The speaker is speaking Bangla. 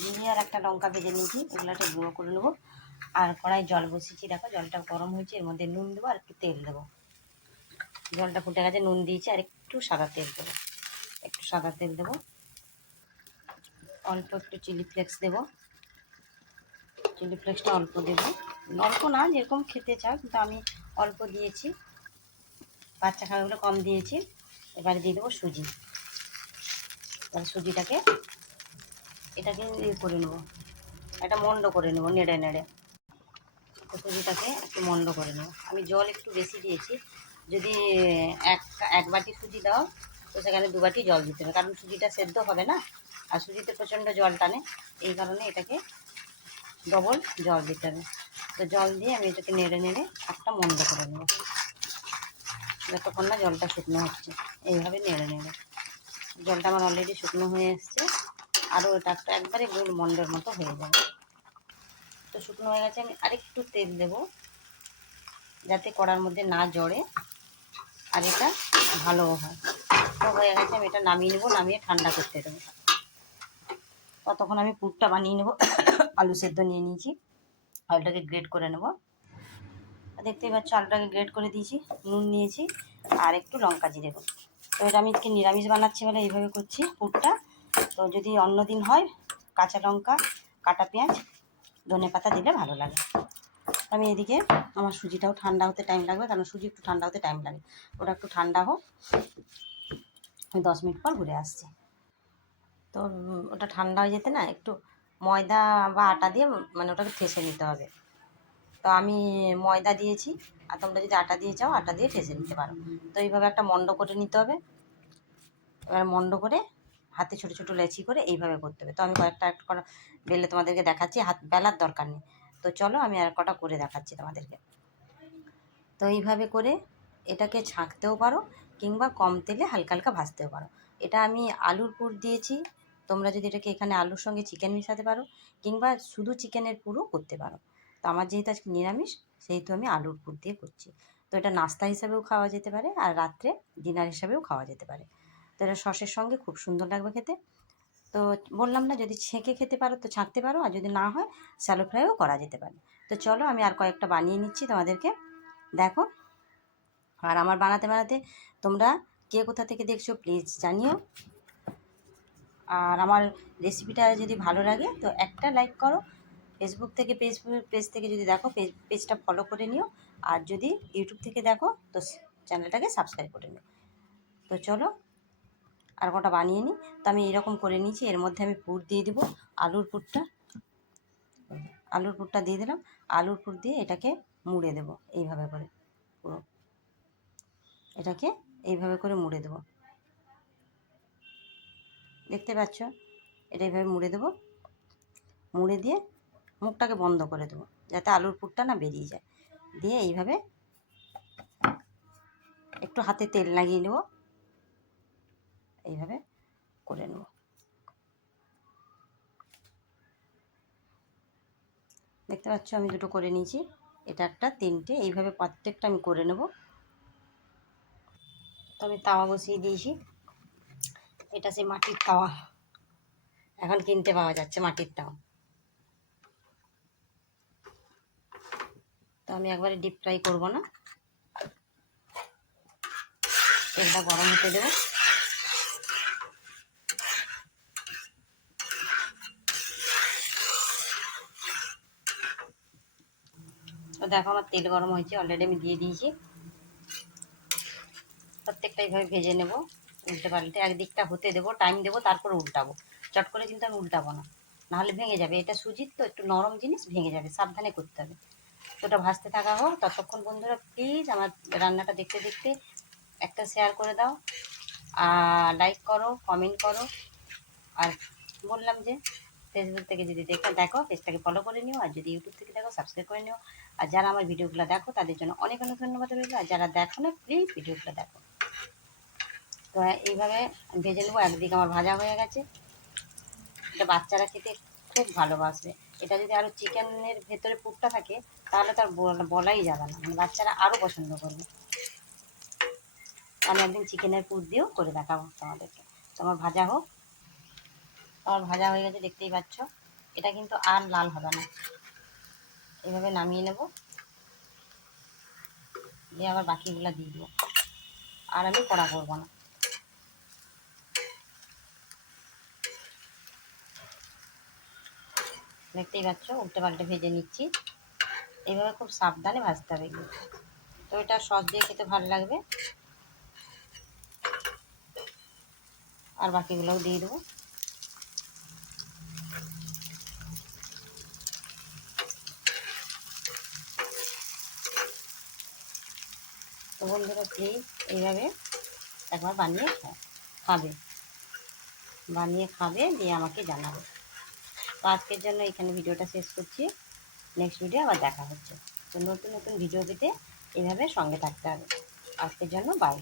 জিরে আর একটা লঙ্কা ভেজে নিয়েছি এগুলো একটা গুঁড়ো করে নেব। আর কড়াই জল বসিয়েছি, দেখো জলটা গরম হয়েছে, এর মধ্যে নুন দেবো আর একটু তেল দেবো। জলটা ফুটে গেছে, নুন দিয়েছি আর একটু সাদা তেল দেবো। একটু সাদা তেল দেবো। অল্প একটু চিলি ফ্লেক্স দেবো। চিলি ফ্লেক্সটা অল্প দেবো। অল্প না, যেরকম খেতে চাও, কিন্তু আমি অল্প দিয়েছি। বাচ্চা খাবে বলে কম দিয়েছি। এবারে দিয়ে দেবো সুজি। এবার সুজিটাকে এটাকে ইয়ে করে নেব। একটা মন্ড করে নেব নেড়ে নেড়ে। সুজিটাকে একটু মন্ড করে নেব। আমি জল একটু বেশি দিয়েছি। যদি এক এক বাটি সুজি দাও, তো সেখানে দু বাটি জল দিতে হবে। কারণ সুজিটা সেদ্ধ হবে না, আর সুজিতে প্রচণ্ড জল টানে, এই কারণে এটাকে ডবল জল দিতে হবে। তো জল দিয়ে আমি এটাকে নেড়ে নেড়ে একটা মন্ড করে নেব। যতক্ষণ না জলটা শুকনো হচ্ছে। এইভাবে নেড়ে নেড়ে। জলটা আমার অলরেডি শুকনো হয়ে এসছে। আরও এটা একটা একবারে গোল মন্ডের মতো হয়ে যাবে। তো শুকনো হয়ে গেছে, আমি আরেকটু তেল দেব, যাতে কড়ার মধ্যে না জড়ে আর এটা ভালো হয়। তো হয়ে গেছে, আমি এটা নামিয়ে নেব, নামিয়ে ঠান্ডা করতে দেবো। ততক্ষণ আমি পুরটা বানিয়ে নেব, আলু সেদ্ধ নিয়ে নিয়েছি, আলুটাকে গ্রেট করে নেব। দেখতেই পাচ্ছ, আলুটাকে গ্রেট করে দিয়েছি, নুন নিয়েছি, আর একটু লঙ্কা জিরে দেবো তো এটা আমি আজকে নিরামিষ বানাচ্ছি বলে এইভাবে করছি পুরটা। তো যদি অন্য দিন হয়, কাঁচা লঙ্কা, কাটা পেঁয়াজ, ধনে পাতা দিলে ভালো লাগে। আমি এদিকে আমার সুজিটাও ঠান্ডা হতে টাইম লাগবে, কারণ সুজি একটু ঠান্ডা হতে টাইম লাগে। ওটা একটু ঠান্ডা হোক। আমি দশ মিনিট পর ঘুরে আসছি। তো ওটা ঠান্ডা হয়ে যেতে না, একটু ময়দা বা আটা দিয়ে মানে ওটাকে ঠেসে নিতে হবে। তো আমি ময়দা দিয়েছি, আর তোমরা যদি আটা দিয়ে চাও, আটা দিয়ে ঠেসে নিতে পারো। তো এইভাবে একটা মন্ড করে নিতে হবে। এবার মন্ড করে হাতে ছোটো ছোটো লেচি করে এইভাবে করতে হবে। তো আমি কয়েকটা একটা কটা বেলে তোমাদেরকে দেখাচ্ছি, হাত বেলার দরকার নেই। তো চলো আমি আর কটা করে দেখাচ্ছি তোমাদেরকে। তো এইভাবে করে এটাকে ছাঁকতেও পারো কিংবা কম তেলে হালকা হালকা ভাজতেও পারো। এটা আমি আলুর পুর দিয়েছি, তোমরা যদি এটাকে এখানে আলুর সঙ্গে চিকেন মিশাতে পারো কিংবা শুধু চিকেনের পুরও করতে পারো। তো আমার যেহেতু আজকে নিরামিষ, সেহেতু আমি আলুর পুর দিয়ে করছি। তো এটা নাস্তা হিসাবেও খাওয়া যেতে পারে আর রাত্রে ডিনার হিসাবেও খাওয়া যেতে পারে। তো এটা সসের সঙ্গে খুব সুন্দর লাগবে খেতে। তো বললাম না, যদি ছেঁকে খেতে পারো তো ছাঁকতে পারো, আর যদি না হয় স্যালো ফ্রাইও করা যেতে পারে। তো চলো, আমি আর কয়েকটা বানিয়ে নিচ্ছি তোমাদেরকে। দেখো, আর আমার বানাতে বানাতে তোমরা কে কোথা থেকে দেখছ প্লিজ জানিও। আর আমার রেসিপিটা যদি ভালো লাগে, তো একটা লাইক করো। ফেসবুক থেকে পেজ পেজ থেকে যদি দেখো পেজ পেজটা ফলো করে নিও। আর যদি ইউটিউব থেকে দেখো, তো চ্যানেলটাকে সাবস্ক্রাইব করে নিও। তো চলো আর কটা বানিয়ে নিই। তো আমি এরকম করে নিয়েছি। এর মধ্যে আমি পুর দিয়ে দিব, আলুর পুরটা। আলুর পুরটা দিয়ে দিলাম। আলুর পুর দিয়ে এটাকে মুড়ে দেব এইভাবে করে পুরো। এটাকে এইভাবে করে মুড়ে দেব। দেখতে পাচ্ছ? এটা এইভাবে মুড়ে দেব। মুড়ে দিয়ে মুখটাকে বন্ধ করে দেবো, যাতে আলুর পুরটা না বেরিয়ে যায়। দিয়ে এইভাবে একটু হাতে তেল লাগিয়ে নেব। এইভাবে করে নেব। দেখতে পাচ্ছ আমি দুটো করে নিয়েছি। এটা একটা, তিনটে, এইভাবে প্রত্যেকটা আমি করে নেব। তো আমি তাওয়া বসিয়ে দিয়েছি। এটা সেই মাটির তাওয়া। এখন কিনতে পাওয়া যাচ্ছে মাটির তাওয়া। তো আমি একবারে ডিপ ফ্রাই করব না। তেলটা গরম হতে দেবো। দেখো আমার তেল গরম হয়েছে অলরেডি আমি দিয়ে দিয়েছি। প্রত্যেকটা এইভাবে ভেজে নেব, উল্টে পাল্টে। একদিকটা হতে দেবো টাইম দেবো, তারপরে উল্টাবো। চট করে কিন্তু আমি উল্টাবো না। নাহলে ভেঙে যাবে। এটা সুজির তো, একটু নরম জিনিস, ভেঙে যাবে। সাবধানে করতে হবে। ওটা ভাজতে থাকা হোক। ততক্ষণ বন্ধুরা প্লিজ আমার রান্নাটা দেখতে দেখতে একটা শেয়ার করে দাও। আর লাইক করো কমেন্ট করো। আর বললাম যে ফেসবুক থেকে যদি দেখো দেখো পেজটাকে ফলো করে নিও। আর যদি ইউটিউব থেকে দেখো সাবস্ক্রাইব করে নিও। আর যারা আমার ভিডিওগুলো দেখো, তাদের জন্য অনেক অনেক ধন্যবাদ রইল। আর যারা দেখো না প্লিজ ভিডিওগুলো দেখো। তো এইভাবে ভেজে নেব, একদিকে আমার ভাজা হয়ে গেছে। এটা বাচ্চারা খেতে খুব ভালোবাসবে। এটা যদি আরও চিকেনের ভেতরে পুরটা থাকে, তাহলে তার বল- বলাই যাবে না। মানে বাচ্চারা আরও পছন্দ করবে। আমি একদিন চিকেনের পুর দিয়েও করে দেখাবো তোমাদেরকে। তোমার ভাজা হোক। আমার ভাজা হয়ে গেছে, দেখতেই পাচ্ছ। এটা কিন্তু আর লাল হবে না। এইভাবে নামিয়ে নেব। দিয়ে আবার বাকিগুলো দিয়ে দেবো। আর আমি কড়া করব না। দেখতেই পাচ্ছ উল্টে পাল্টে ভেজে নিচ্ছি। এইভাবে খুব সাবধানে ভাজতে হবে তো এটা সস দিয়ে খেতে ভালো লাগবে। আর বাকিগুলোও দিয়ে দেবো। বন্ধুরা প্লিজ এইভাবে একবার বানিয়ে খাবে। বানিয়ে খাবে, দিয়ে আমাকে জানাবে। তো আজকের জন্য এখানে ভিডিওটা শেষ করছি। নেক্সট ভিডিও আবার দেখা হচ্ছে। তো নতুন নতুন ভিডিও পেতে এইভাবে সঙ্গে থাকতে হবে। আজকের জন্য বাই